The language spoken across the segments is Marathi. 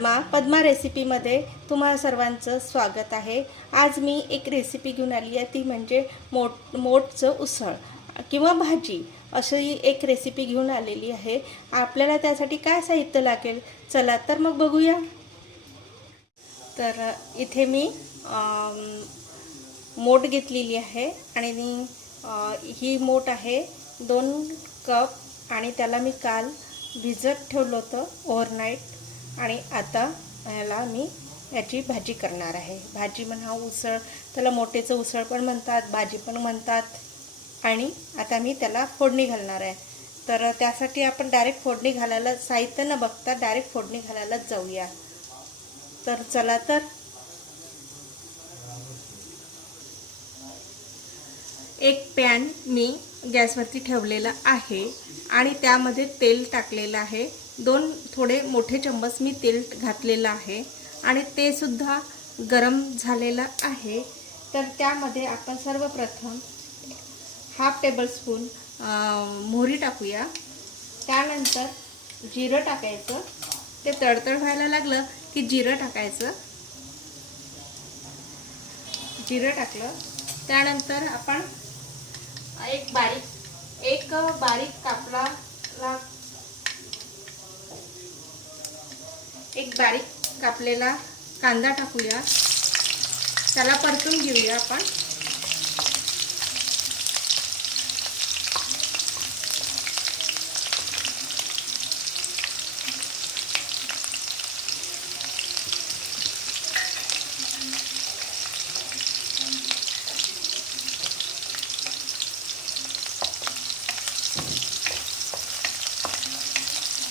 पद्मा रेसिपीमध्ये तुम्हा सर्वांचं स्वागत आहे। आज मी एक रेसिपी घेऊन आली आहे, ती म्हणजे मोठचं उसळ किंवा भाजी अशी एक रेसिपी घेऊन आलेली आहे। आपल्याला त्यासाठी काय साहित्य लागेल, चला तर मग बघूया। तर इथे मी मोठ घेतलेली आहे आणि ही मोठ आहे 2 कप आणि त्याला मी काल भिजत ठेवलं होतं ओव्हरनाईट आणि आता याला मी याची भाजी करणार आहे। भाजी म्हणा उसळ, त्याला मोठेचं उसळ पण म्हणतात, भाजी पण म्हणतात। आणि आता मी त्याला फोडणी घालणार आहे। तर त्यासाठी आपण डायरेक्ट फोडणी घालायला, साहित्य न बघता डायरेक्ट फोडणी घालायलाच जाऊया। तर चला तर एक पॅन मी गॅसवरती ठेवलेला आहे आणि त्यामध्ये तेल टाकलेलं आहे। 2 थोडे मोठे चम्मच मी तेल घातलेलं आहे आणि ते सुद्धा गरम झालेलं आहे। तर त्यामध्ये आपण सर्वप्रथम हाफ टेबलस्पून मोहरी टाकूया। त्यानंतर जिरं टाकायचं, ते तडतड व्हायला लागलं की जिरं टाकायचं। जिरं टाकलं त्यानंतर आपण एक बारीक कापलेला कांदा टाकूया। त्याला परतून घेऊया आपण।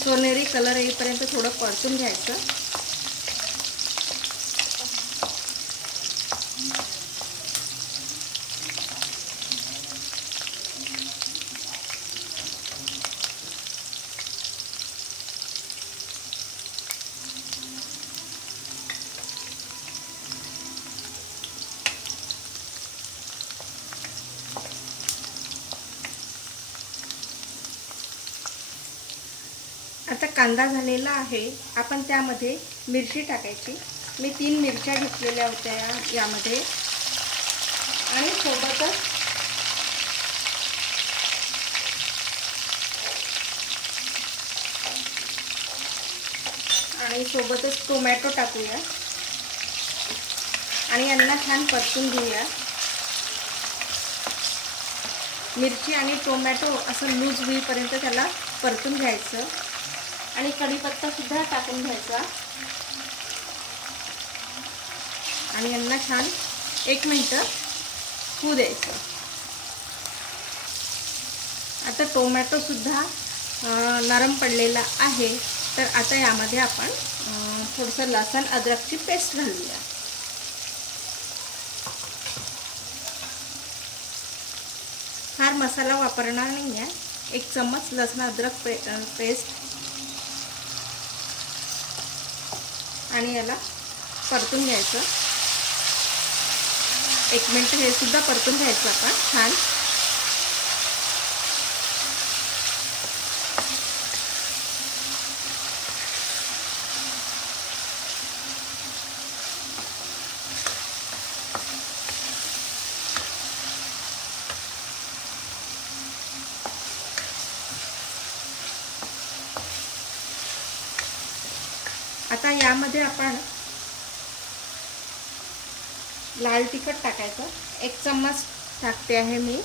सोनेरी कलर येईपर्यंत थोडं परतून घ्यायचं। आता कांदा झालेला आहे, आपण त्यामध्ये मिरची टाकायची। मी 3 मिरच्या घेतलेल्या होत्या यामध्ये आणि सोबतच टोमॅटो टाकूया आणि यांना छान परतून घेऊया। मिरची आणि टोमॅटो असं लूज होईपर्यंत त्याला परतून घ्यायचं आणि कढीपत्ता सुद्धा टाकून घ्यायचा आणि यांना छान 1 मिनिट होऊ द्यायचं। आता टोमॅटो सुद्धा नरम पडलेला आहे, तर आता यामध्ये आपण थोडंसं लसूण अद्रकची पेस्ट घालूया। फार मसाला वापरणार नाही आहे, 1 चम्मच लसूण अद्रक पेस्ट आणि याला परतून घ्यायचं। 1 मिनिट हे सुद्धा परतून घ्यायचं आपण छान। आता यामध्ये आपण लाल तिखट टाकायचं, 1 चम्मच टाकते आहे मी,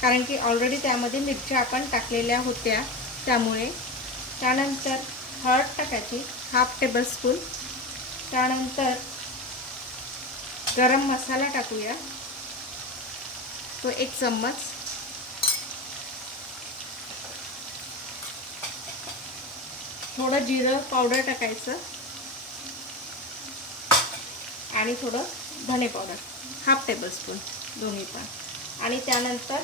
कारण की ऑलरेडी त्यामध्ये मिरच्या आपण टाकलेल्या होत्या त्यामुळे। त्यानंतर हळद टाकायची हाफ टेबलस्पून। त्यानंतर गरम मसाला टाकूया, तो 1 चम्मच। थोडं जिरं पावडर टाकायचं आणि थोडं धने पावडर हाफ टेबलस्पून, दोन्ही पण। आणि त्यानंतर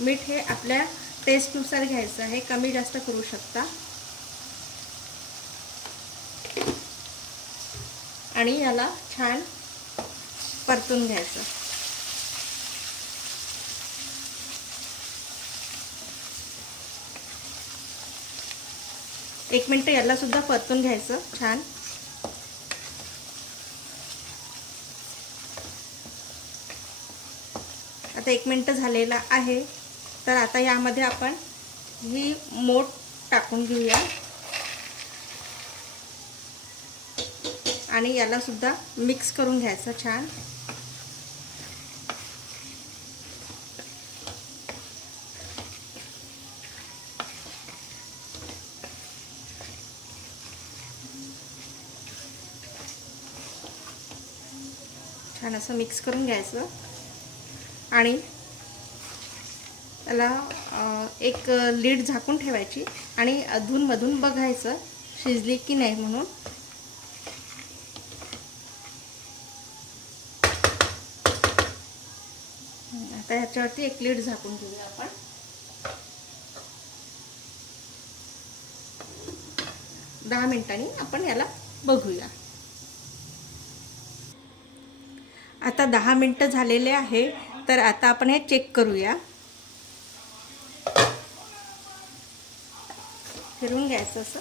मीठ हे आपल्या टेस्टनुसार घ्यायचं आहे, कमी जास्त करू शकता। आणि याला छान परतून घ्यायचं। 1 मिनिट याला सुद्धा परतून घ्यायचं छान. आता 1 मिनिट झालेला आहे. तर आता यामध्ये आपण ही मोठ टाकून घेऊया आणि याला सुद्धा मिक्स करून घ्यायचं छान. छान असं मिक्स करून घ्यायचं आणि त्याला एक लीड झाकून ठेवायची आणि अधूनमधून बघायचं शिजली की नाही म्हणून. आता ह्याच्यावरती एक लीड झाकून घेऊया आपण. दहा मिनिटांनी आपण याला बघूया. आता 10 मिनिटं झालेले आहे. तर आता आपण हे चेक करूया. फिरवून घ्यायचं असं.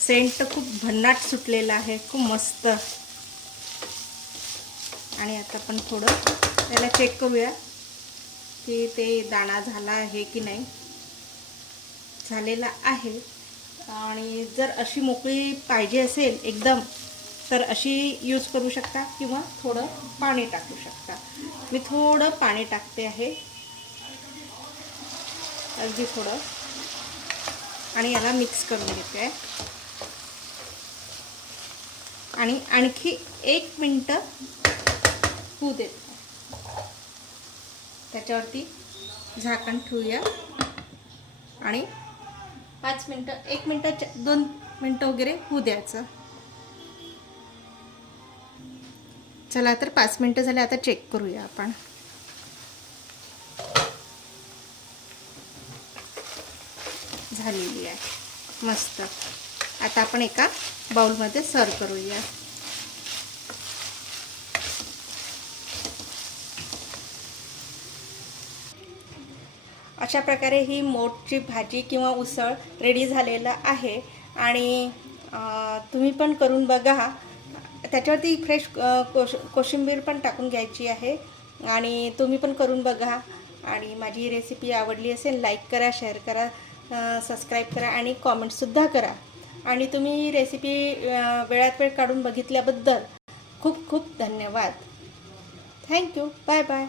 सेंट खूप भन्नाट सुटलेला आहे, खूप मस्त. आणि आता आपण थोडं त्याला चेक करूया की ते दाणा झाला आहे की नाही. झालेला आहे. आणि जर अशी मोकळी पाहिजे असेल एकदम तर अशी यूज करू शकता किंवा थोडं पाणी टाकू शकता. मी थोडं पाणी टाकते आहे, अगदी थोडं. आणि याला मिक्स करून घेते आहे. आणि आणखी 1 मिनिट होऊ देते. त्याच्यावरती झाकण ठेवूया आणि 5 मिनिटं 1 मिनिट 2 मिनिटं वगैरे होऊ द्यायचं. चला तर 5 मिनिटं झाले. आता चेक करूया आपण. झालेली आहे मस्त. आता आपण एका बाउलमध्ये सर्व करूया. अशा प्रकारे ही मोठची भाजी किंवा उसळ रेडी झालेला आहे. आणि तुम्ही पण करून बघा. त्याच्यावरती फ्रेश कोशिंबीर पण टाकून घ्यायची आहे. आणि तुम्ही पण करून बघा. आणि माझी रेसिपी आवडली असेल लाईक करा, शेअर करा, सबस्क्राईब करा आणि कॉमेंटसुद्धा करा. आणि तुम्ही ही रेसिपी वेळात वेळ काढून बघितल्याबद्दल खूप खूप धन्यवाद. थँक्यू. Bye bye.